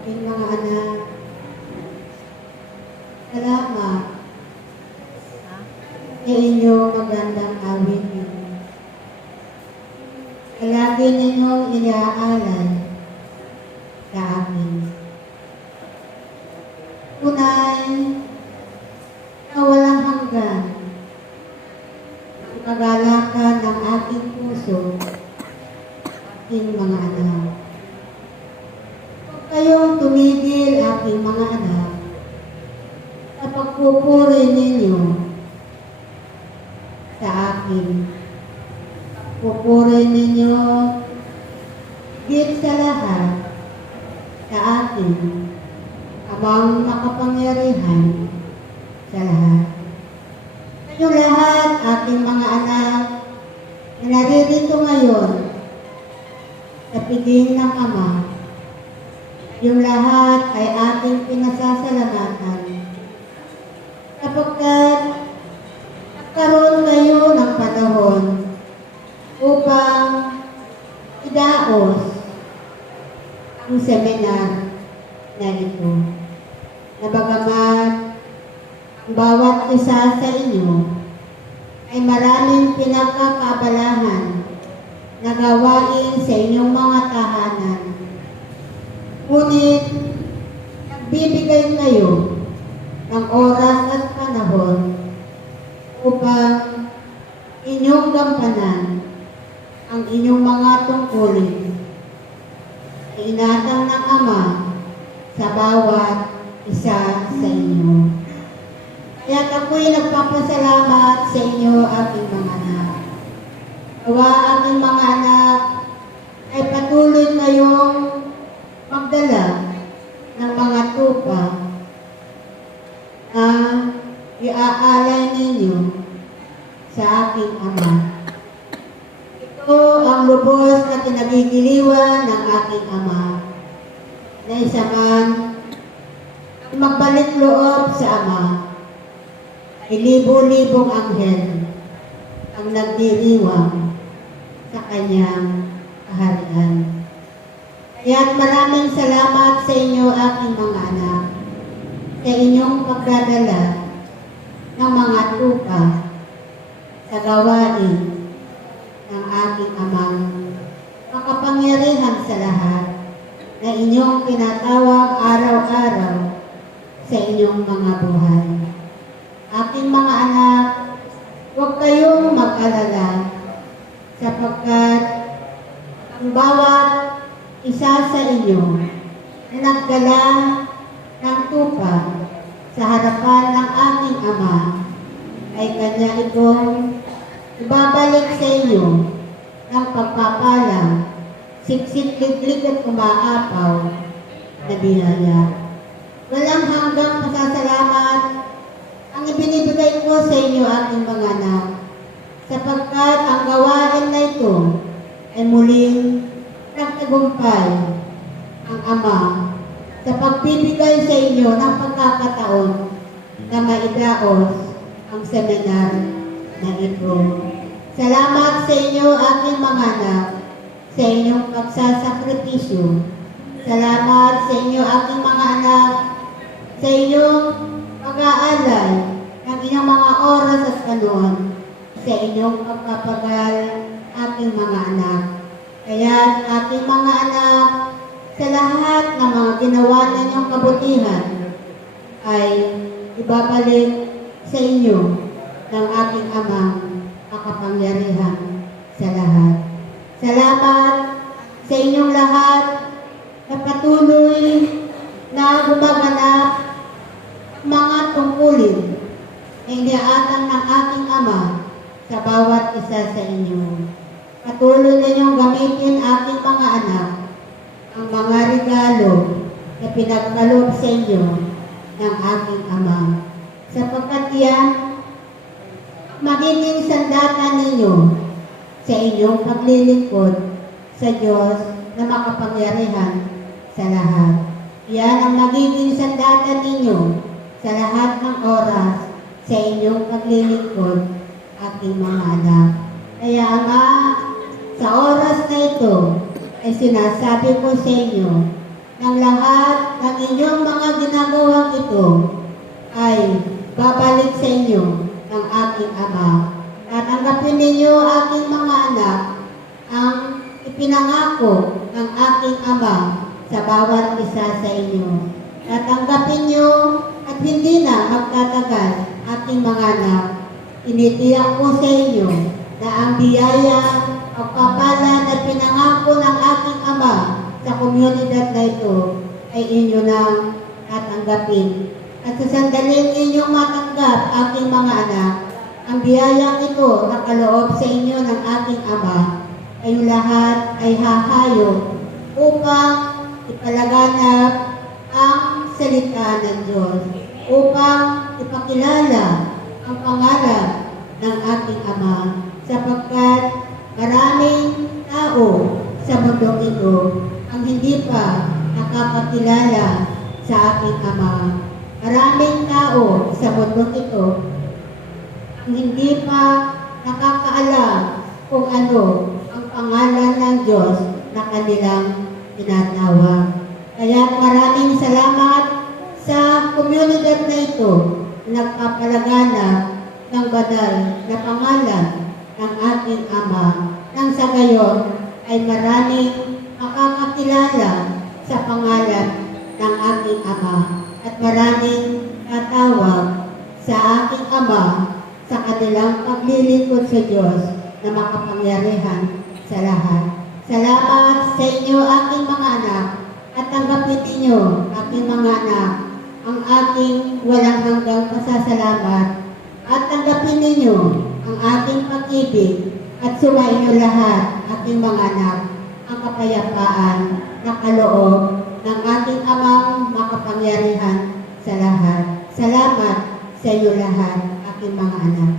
Aking mga anak, salamat sa inyong magandang awitin. Lagi ninyong inaalay sa akin. Tunay na walang hanggan ang kagalakan ng aking puso, aking mga anak. Huwag kayong tumigil, aking mga anak, sa pagpupuri ninyo sa akin. Pupuri ninyo higit sa lahat sa akin, amang makapangyarihan sa lahat. Kayo lahat, aking mga anak, na naririto ngayon sa piling ng Ama, yung lahat ay ating pinasasalamatan sapagkat nagkaroon kayo ng panahon upang idaos ang seminar na ito. Na bagamat ang bawat isa sa inyo ay maraming pinagkakaabalahan na gawain sa inyong mga tahanan, ngunit nagbibigay kayo ng oras at panahon upang inyong gampanan ang inyong mga tungkulin na inatang ng Ama sa bawat isa sa inyo. Kaya ako'y nagpapasalamat sa inyo, aking mga anak. Nawa aking mga anak ay patuloy kayong magdala ng mga tupa na iaalay ninyo sa aking Ama. Ito ang lubos na kinagigiliwan ng aking Ama, na isa man ang magbalik loob sa Ama, ay libo-libong anghel ang nagdiriwang sa kanyang kaharian. Kaya't maraming salamat sa inyo, aking mga anak, sa inyong pagdadala ng mga tupa sa gawain ng aking Amang makapangyarihan sa lahat na inyong tinatawag araw-araw sa inyong mga buhay. Aking mga anak, huwag kayong mag-alala sapagkat ang bawat isa sa inyo na nagdala ng tupa sa harapan ng aking Ama ay kanya itong ibabalik sa inyo ng pagpapala, siksik, liglig at umaapaw na biyaya. Walang hanggang pasasalamat ang ibinibigay ko sa inyo, aking mga anak, sapagkat ang gawain na ito ay muling nagtagumpay ang Ama sa pagbibigay sa inyo ng pagkakataon na maidaos ang seminar na ito. Salamat sa inyo, aking mga anak, sa inyong pagsasakripisyo. Salamat sa inyo, aking mga anak, sa inyong pag-aalay ng inyong mga oras at panahon, sa inyong pagpapagal, aking mga anak. Kaya aking mga anak, sa lahat ng mga ginawa ninyong kabutihan, ay ibabalik sa inyo ng aking Amang makapangyarihan sa lahat. Salamat sa inyong lahat na patuloy na gumaganap mga tungkulin na iniaatang ng aking Ama sa bawat isa sa inyo. Patuloy ninyong gamitin, aking mga anak, ang mga regalo na pinagkaloob sa inyo ng aking Ama. Sapagkat yan, magiging sandata ninyo sa inyong paglilingkod sa Diyos na makapangyarihan sa lahat. Yan ang magiging sandata ninyo sa lahat ng oras sa inyong paglilingkod, aking mga anak. Kaya Ama, sa oras na ito, ay sinasabi ko sa inyo ng lahat ng inyong mga ginagawang ito ay babalik sa inyo ng aking Ama. Tatanggapin ninyo, aking mga anak, ang ipinangako ng aking Ama sa bawat isa sa inyo. Tatanggapin nyo at hindi na magtatagal, aking mga anak. Tinitiyak ko sa inyo na ang biyaya, pagpapala na pinangako ng aking Ama sa komunidad na ito ay inyo nang tatanggapin. At sa sandaling inyong matanggap, aking mga anak, ang biyayang ito na kaloob sa inyo ng aking Ama, kayo lahat ay hahayo upang ipalaganap ang salita ng Diyos, upang ipakilala ang pangalan ng aking Ama, sapagkat maraming tao sa mundong ito ang hindi pa nakakakilala sa aking Ama. Maraming tao sa mundong ito ang hindi pa nakakaalam kung ano ang pangalan ng Diyos na kanilang tinatawag. Kaya maraming salamat sa komunidad na ito na nagpapalaganap ng banal na pangalan ng aking Ama, nang sa gayon ay maraming makakakilala sa pangalan ng aking Ama at maraming tatawag sa aking Ama sa kanilang paglilingkod sa Diyos na makapangyarihan sa lahat. Salamat sa inyo, aking mga anak, at tanggapin ninyo, aking mga anak, ang aking walang hanggang pasasalamat, at tanggapin ninyo ang aking pag-ibig at sumainyo lahat, aking mga anak, ang kapayapaan na kaloob ng aking Amang makapangyarihan sa lahat. Salamat sa iyo lahat, aking mga anak.